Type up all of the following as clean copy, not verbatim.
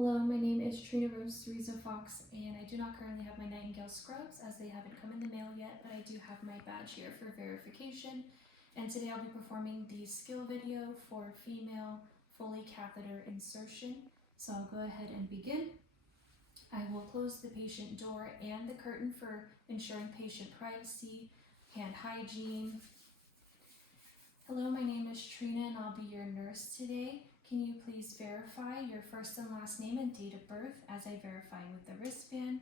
Hello, my name is Trina Rose Teresa Fox, and I do not currently have my Nightingale scrubs as they haven't come in the mail yet, but I do have my badge here for verification. And today I'll be performing the skill video for female Foley catheter insertion. So I'll go ahead and begin. I will close the patient door and the curtain for ensuring patient privacy, hand hygiene. Hello, my name is Trina and I'll be your nurse today. Can you please verify your first and last name and date of birth as I verify with the wristband?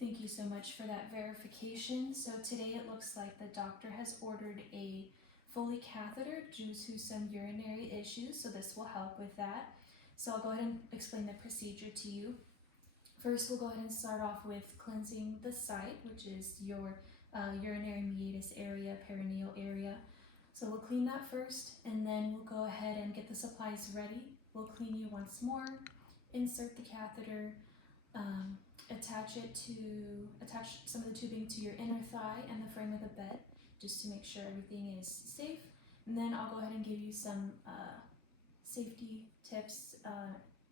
Thank you so much for that verification. So today it looks like the doctor has ordered a Foley catheter due to some urinary issues, so this will help with that. So I'll go ahead and explain the procedure to you. First, we'll go ahead and start off with cleansing the site, which is your urinary meatus area, perineal area. So we'll clean that first, and then we'll go ahead and get the supplies ready. We'll clean you once more, insert the catheter, attach some of the tubing to your inner thigh and the frame of the bed, just to make sure everything is safe. And then I'll go ahead and give you some safety tips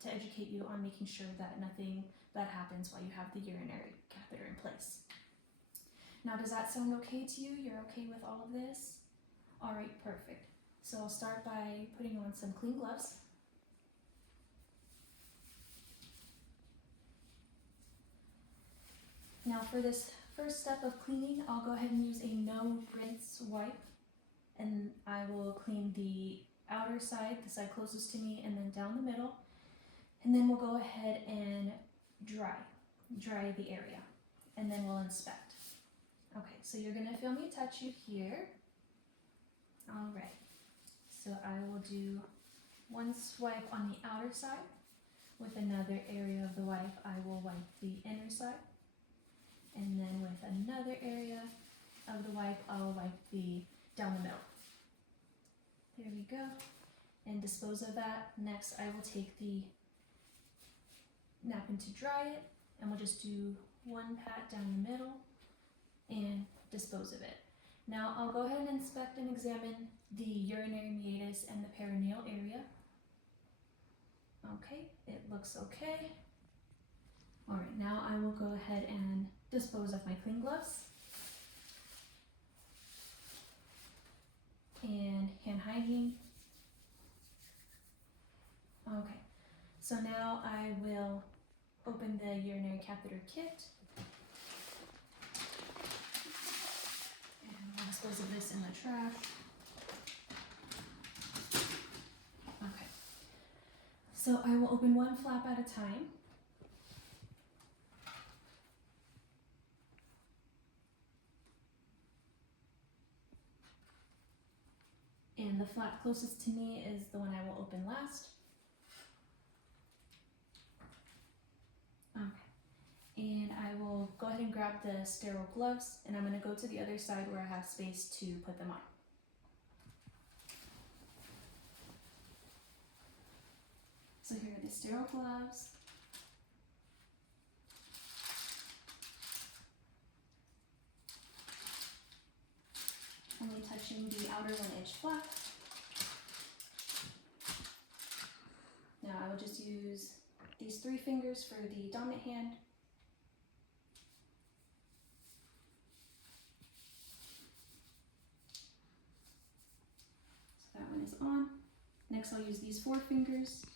to educate you on making sure that nothing bad happens while you have the urinary catheter in place. Now, does that sound okay to you? You're okay with all of this? All right, perfect. So I'll start by putting on some clean gloves. Now for this first step of cleaning, I'll go ahead and use a no rinse wipe, and I will clean the outer side, the side closest to me, and then down the middle. And then we'll go ahead and dry the area, and then we'll inspect. Okay, so you're gonna feel me touch you here. All right, so I will do one swipe on the outer side. With another area of the wipe, I will wipe the inner side. And then with another area of the wipe, I'll wipe down the middle. There we go. And dispose of that. Next, I will take the napkin to dry it, and we'll just do one pat down the middle and dispose of it. Now I'll go ahead and inspect and examine the urinary meatus and the perineal area. Okay, it looks okay. All right, now I will go ahead and dispose of my clean gloves and hand hygiene. Okay, so now I will open the urinary catheter kit. I'll dispose of this in the trash. Okay, so I will open one flap at a time. And the flap closest to me is the one I will open last. Okay. And I will go ahead and grab the sterile gloves, and I'm going to go to the other side where I have space to put them on. So here are the sterile gloves. Only touching the outer 1-inch flap. Now I will just use these 3 fingers for the dominant hand. So that one is on. Next I'll use these 4 fingers.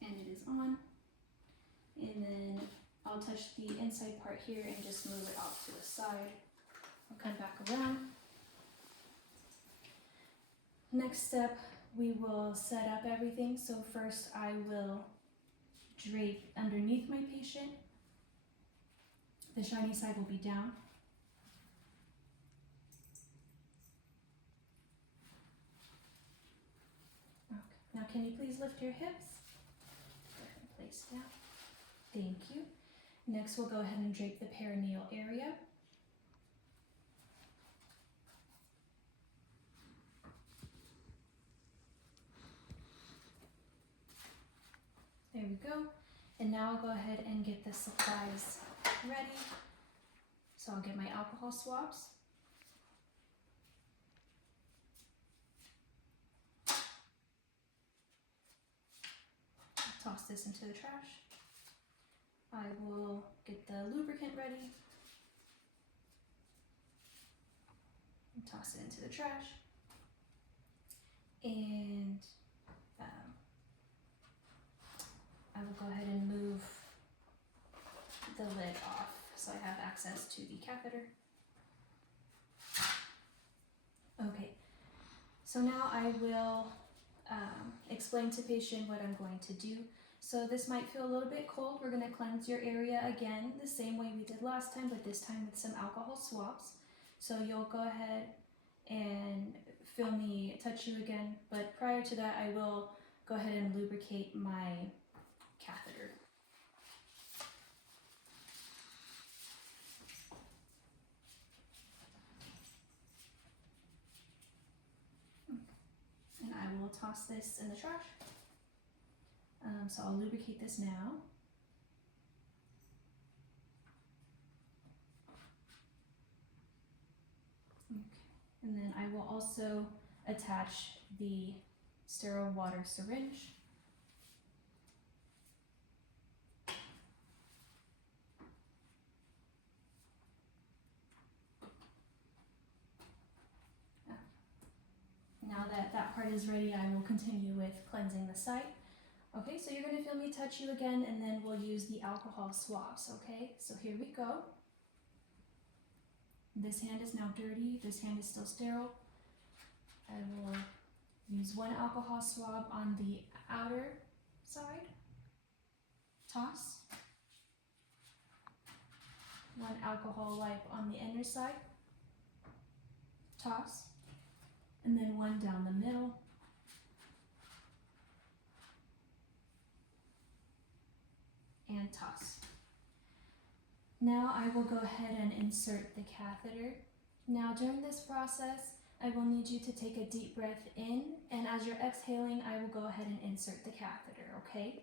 And it is on. And then I'll touch the inside part here and just move it off to the side. I'll come back around. Next step, we will set up everything. So first I will drape underneath my patient. The shiny side will be down. Okay. Now can you please lift your hips? Place down. Thank you. Next, we'll go ahead and drape the perineal area. There we go. And now I'll go ahead and get the supplies ready. So I'll get my alcohol swabs. toss this into the trash. I will get the lubricant ready and toss it into the trash. And I will go ahead and move the lid off so I have access to the catheter. Okay, so now I will explain to patient what I'm going to do. So this might feel a little bit cold. We're going to cleanse your area again the same way we did last time, but this time with some alcohol swabs. So you'll go ahead and feel me touch you again, but prior to that I will go ahead and lubricate my catheter. And I will toss this in the trash. So I'll lubricate this now. Okay. And then I will also attach the sterile water syringe. Now that that part is ready, I will continue with cleansing the site. Okay, so you're going to feel me touch you again, and then we'll use the alcohol swabs, okay? So here we go. This hand is now dirty, this hand is still sterile. I will use one alcohol swab on the outer side. Toss. One alcohol wipe on the inner side. Toss. And then one down the middle. And toss. Now I will go ahead and insert the catheter. Now during this process, I will need you to take a deep breath in, and as you're exhaling, I will go ahead and insert the catheter, okay?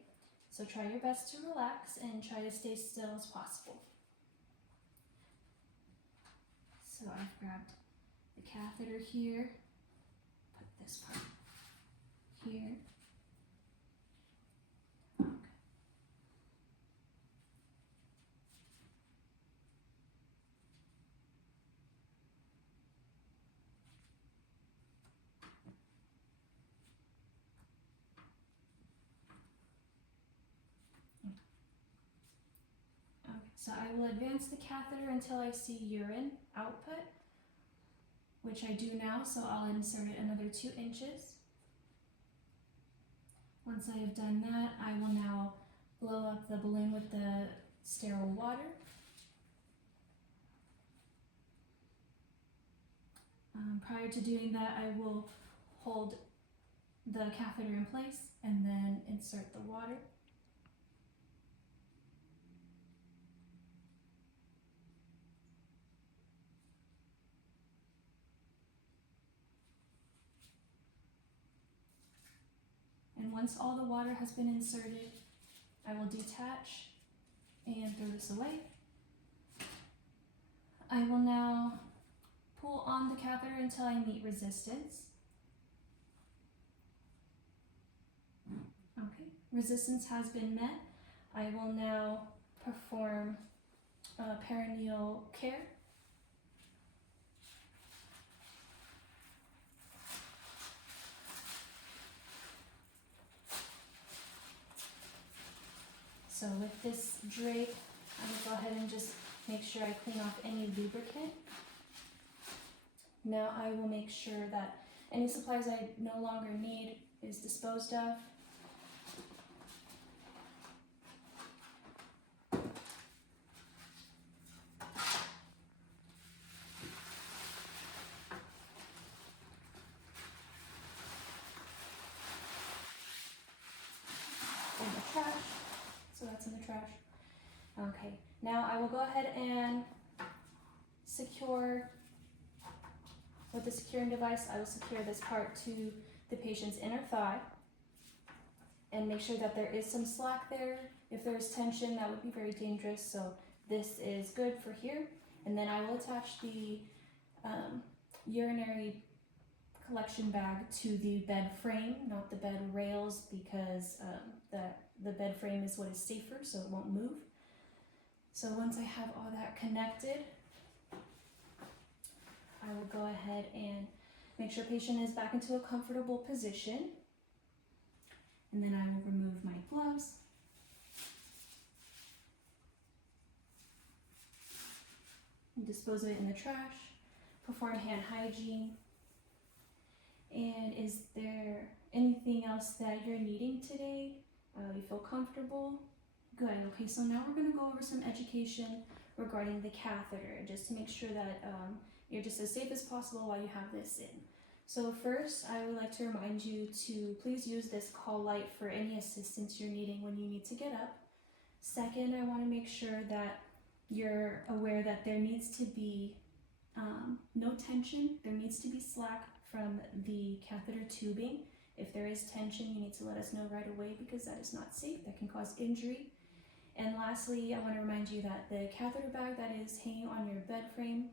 So try your best to relax and try to stay still as possible. So I've grabbed the catheter here, put this part here. So I will advance the catheter until I see urine output, which I do now, so I'll insert it another 2 inches. Once I have done that, I will now blow up the balloon with the sterile water. Prior to doing that, I will hold the catheter in place and then insert the water. And once all the water has been inserted, I will detach and throw this away. I will now pull on the catheter until I meet resistance. Okay, resistance has been met. I will now perform perineal care. So with this drape, I will go ahead and just make sure I clean off any lubricant. Now I will make sure that any supplies I no longer need is disposed of. In the trash. So that's in the trash. Okay, now I will go ahead and secure, with the securing device, I will secure this part to the patient's inner thigh and make sure that there is some slack there. If there is tension, that would be very dangerous. So this is good for here. And then I will attach the urinary collection bag to the bed frame, not the bed rails, because the bed frame is what is safer, so it won't move. So once I have all that connected, I will go ahead and make sure patient is back into a comfortable position. And then I will remove my gloves. And dispose of it in the trash. Perform hand hygiene. And is there anything else that you're needing today? You feel comfortable? Good. Okay, so now we're going to go over some education regarding the catheter, just to make sure that you're just as safe as possible while you have this in. So first, I would like to remind you to please use this call light for any assistance you're needing when you need to get up. Second, I want to make sure that you're aware that there needs to be no tension. There needs to be slack from the catheter tubing. If there is tension, you need to let us know right away because that is not safe. That can cause injury. And lastly, I want to remind you that the catheter bag that is hanging on your bed frame,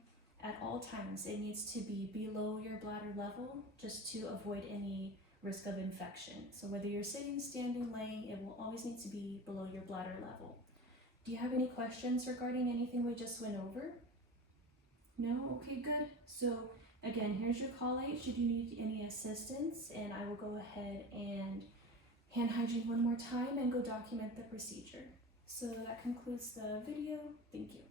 at all times, it needs to be below your bladder level just to avoid any risk of infection. So whether you're sitting, standing, laying, it will always need to be below your bladder level. Do you have any questions regarding anything we just went over? No? Okay, good. So again, here's your call light should you need any assistance, and I will go ahead and hand hygiene one more time and go document the procedure. So that concludes the video. Thank you.